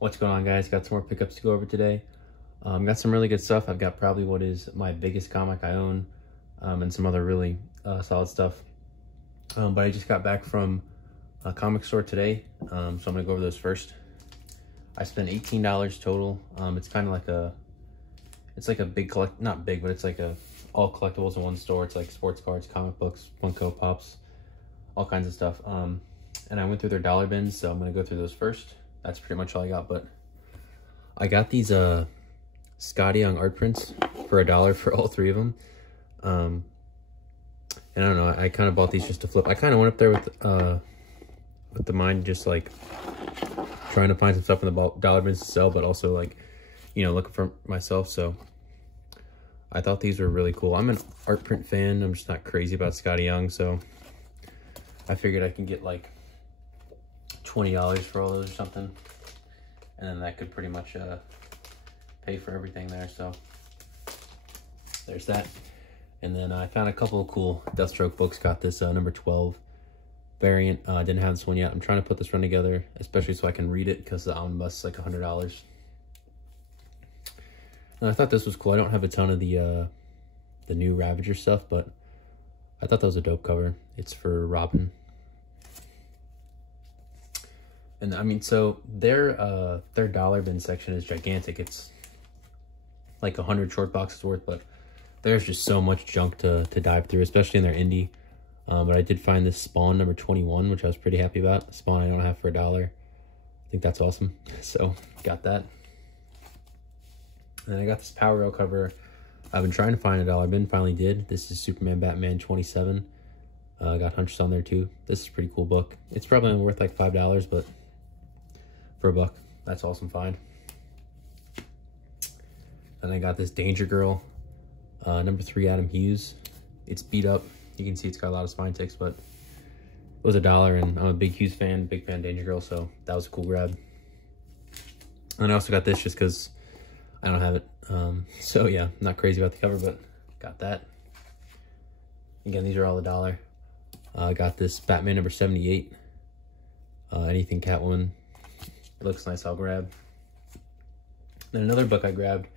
What's going on, guys? Got some more pickups to go over today. Got some really good stuff. I've got probably what is my biggest comic I own, and some other really solid stuff. But I just got back from a comic store today, so I'm gonna go over those first. I spent $18 total. It's kind of like it's like a big not big, but it's like all collectibles in one store. It's like sports cards, comic books, Funko Pops, all kinds of stuff. And I went through their dollar bins, so I'm gonna go through those first. That's pretty much all I got, but I got these Scotty Young art prints for $1 for all three of them. And I don't know, I kind of bought these just to flip. I kind of went up there with the mind just like trying to find some stuff in the dollar bins to sell, but also like, you know, looking for myself. So I thought these were really cool. I'm an art print fan. I'm just not crazy about Scotty Young, so I figured I can get like $20 for all those or something, and then that could pretty much pay for everything there. So there's that. And then I found a couple of cool Deathstroke books. Got this number 12 variant. Didn't have this one yet. I'm trying to put this run together, especially so I can read it, because the omnibus is like $100. And I thought this was cool. I don't have a ton of the new Ravager stuff, but I thought that was a dope cover. It's for Robin. And I mean, so their dollar bin section is gigantic. It's like 100 short boxes worth, but there's just so much junk to dive through, especially in their indie. But I did find this Spawn number 21, which I was pretty happy about. Spawn I don't have for $1. I think that's awesome. So got that. And then I got this Power Rail cover. I've been trying to find a dollar bin, finally did. This is Superman Batman 27. Got Huntress on there too. This is a pretty cool book. It's probably only worth like $5, but for $1, that's awesome find. And I got this Danger Girl, number 3 Adam Hughes. It's beat up. You can see it's got a lot of spine ticks, but it was $1, and I'm a big Hughes fan, big fan of Danger Girl, so that was a cool grab. And I also got this just because I don't have it. So yeah, not crazy about the cover, but got that. Again, these are all $1. I got this Batman number 78. Anything Catwoman. It looks nice, I'll grab. Then another book I grabbed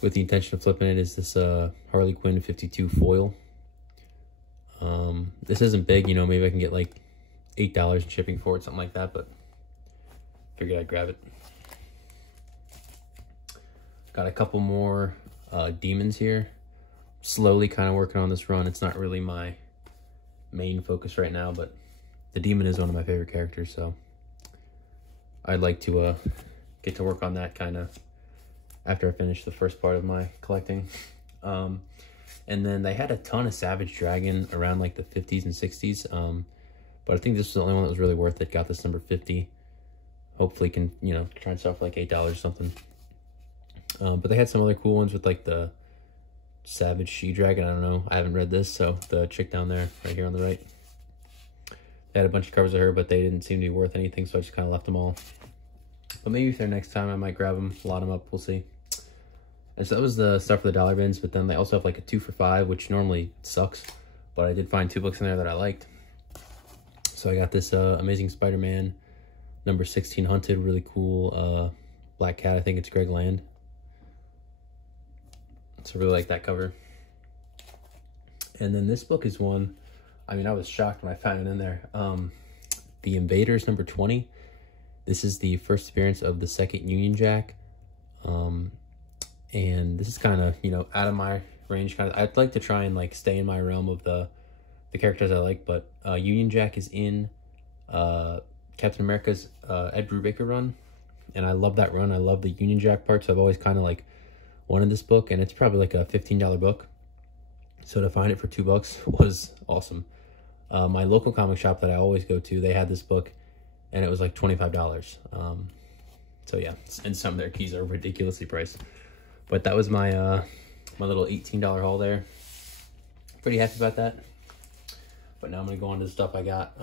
with the intention of flipping it is this Harley Quinn 52 foil. This isn't big, you know, maybe I can get like $8 in shipping for it, something like that, but figured I'd grab it. Got a couple more demons here. Slowly kind of working on this run. It's not really my main focus right now, but the demon is one of my favorite characters, so I'd like to get to work on that kind of after I finish the first part of my collecting. And then they had a ton of Savage Dragon around like the 50s and 60s, but I think this was the only one that was really worth it. Got this number 50. Hopefully can, you know, try and sell for like $8 or something. But they had some other cool ones with like the Savage She-Dragon. I don't know, I haven't read this, so the chick down there right here on the right, they had a bunch of covers of her, but they didn't seem to be worth anything, so I just kind of left them all. But maybe if they're next time, I might grab them, lot them up, we'll see. And so that was the stuff for the dollar bins, but then they also have like a 2 for $5, which normally sucks, but I did find 2 books in there that I liked. So I got this Amazing Spider-Man number 16 Hunted, really cool black cat. I think it's Greg Land. So I really like that cover. And then this book is one, I mean, I was shocked when I found it in there. The Invaders number 20. This is the first appearance of the second Union Jack. And this is kind of, you know, out of my range. Kind of, I'd like to try and like stay in my realm of the characters I like, but Union Jack is in Captain America's Ed Brubaker run, and I love that run. I love the Union Jack part, so I've always kind of like wanted this book, and it's probably like a $15 book. So to find it for $2 was awesome. My local comic shop that I always go to, they had this book, and it was like $25. So yeah, and some of their keys are ridiculously priced. But that was my my little $18 haul there. Pretty happy about that. But now I'm gonna go on to the stuff I got.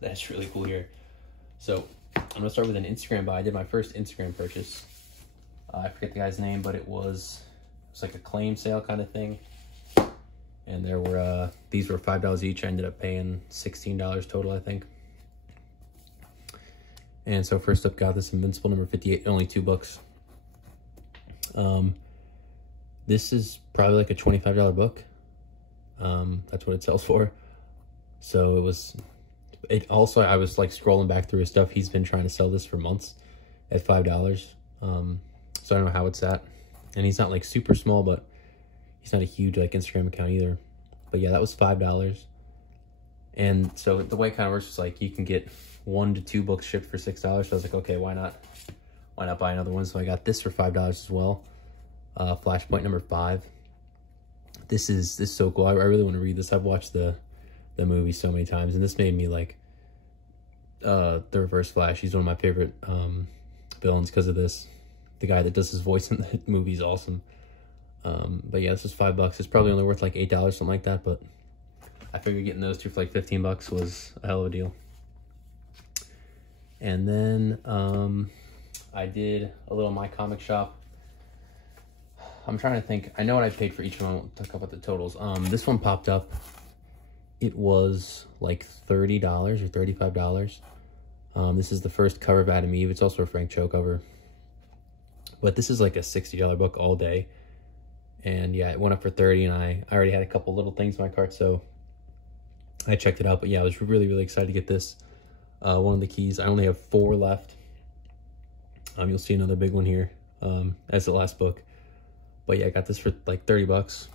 That's really cool here. So I'm gonna start with an Instagram buy. I did my first Instagram purchase. I forget the guy's name, but it was like a claim sale kind of thing. And there were these were $5 each. I ended up paying $16 total, I think. And so first up, got this Invincible number 58, only $2. This is probably like a $25 book. That's what it sells for. So it also, I was like scrolling back through his stuff. He's been trying to sell this for months at $5. So I don't know how it's at. And he's not like super small, but he's not a huge like Instagram account either. But yeah, that was $5. And so the way it kind of works is like you can get 1 to 2 books shipped for $6. So I was like, okay, why not buy another one? So I got this for $5 as well. Flashpoint number 5. This is so cool. I really want to read this. I've watched the movie so many times, and this made me like the Reverse Flash. He's one of my favorite villains because of this. The guy that does his voice in the movie is awesome. But yeah, this is $5. It's probably only worth like $8, something like that, but I figured getting those two for like $15 was a hell of a deal. And then I did a little My Comic Shop. I'm trying to think. I know what I paid for each one. I won't talk about the totals. This one popped up. It was like $30 or $35. This is the first cover of Adam Eve. It's also a Frank Cho cover. But this is like a $60 book all day. And yeah, it went up for $30, and I already had a couple little things in my cart, so I checked it out. But yeah, I was really, really excited to get this. One of the keys. I only have 4 left. You'll see another big one here as the last book. But yeah, I got this for like $30.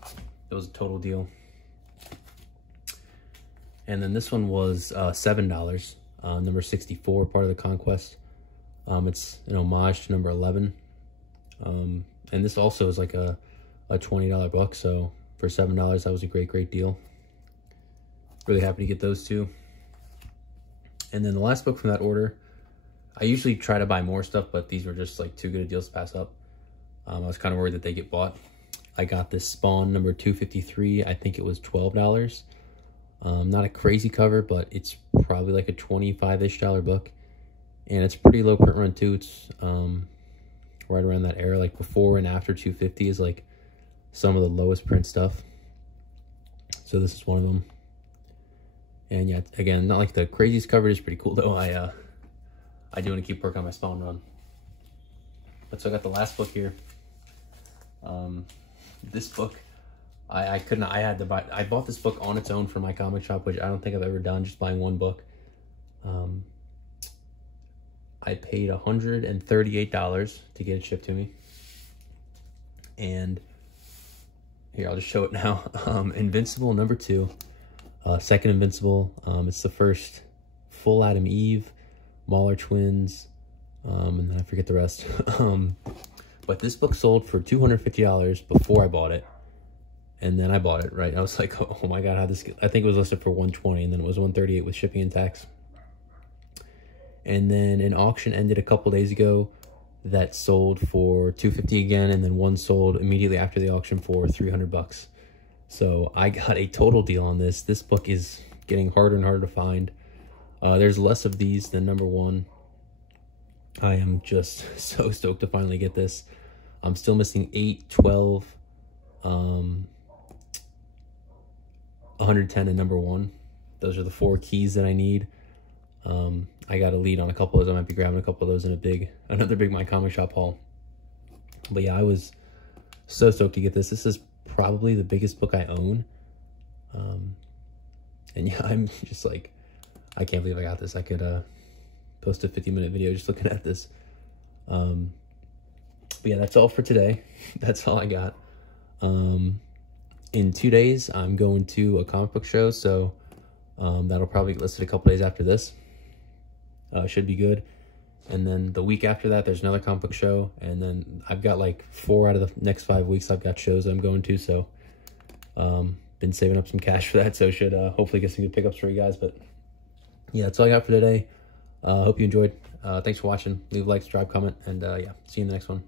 It was a total deal. And then this one was $7. Number 64, part of the Conquest. It's an homage to number 11. And this also is like a $20 book. So for $7, that was a great deal. Really happy to get those two. And then the last book from that order, I usually try to buy more stuff, but these were just like too good a deals to pass up. I was kind of worried that they get bought. I got this Spawn number 253. I think it was $12. Not a crazy cover, but it's probably like a $25-ish book. And it's pretty low print run too. It's right around that era, like before and after 250 is like some of the lowest print stuff. So this is one of them. And yeah, again, not like the craziest cover. It's pretty cool though. I do want to keep working on my Spawn run. But so I got the last book here. This book, I had to buy. I bought this book on its own from My Comic Shop, which I don't think I've ever done, just buying one book. I paid $138 to get it shipped to me. And here, I'll just show it now. Invincible number 2. Second Invincible. It's the first full Adam Eve, Mauler twins, and then I forget the rest. But this book sold for $250 before I bought it, and then I bought it. Right, I was like, oh my god, how this? I think it was listed for $120, and then it was $138 with shipping and tax. And then an auction ended a couple days ago that sold for $250 again, and then one sold immediately after the auction for $300. So I got a total deal on this. This book is getting harder and harder to find. There's less of these than number 1. I am just so stoked to finally get this. I'm still missing 8, 12, 110, and number 1. Those are the 4 keys that I need. I got a lead on a couple of those. I might be grabbing a couple of those in another big My Comic Shop haul. But yeah, I was so stoked to get this. This is probably the biggest book I own. And yeah, I'm just like, I can't believe I got this. I could post a 50-minute video just looking at this. But yeah, that's all for today. That's all I got. In 2 days, I'm going to a comic book show, so that'll probably get listed a couple days after this. Should be good. And then the week after that, there's another comic book show. And then I've got like 4 out of the next 5 weeks I've got shows I'm going to. So been saving up some cash for that. So should hopefully get some good pickups for you guys. But yeah, that's all I got for today. Hope you enjoyed. Thanks for watching. Leave a like, subscribe, comment, and yeah, see you in the next one.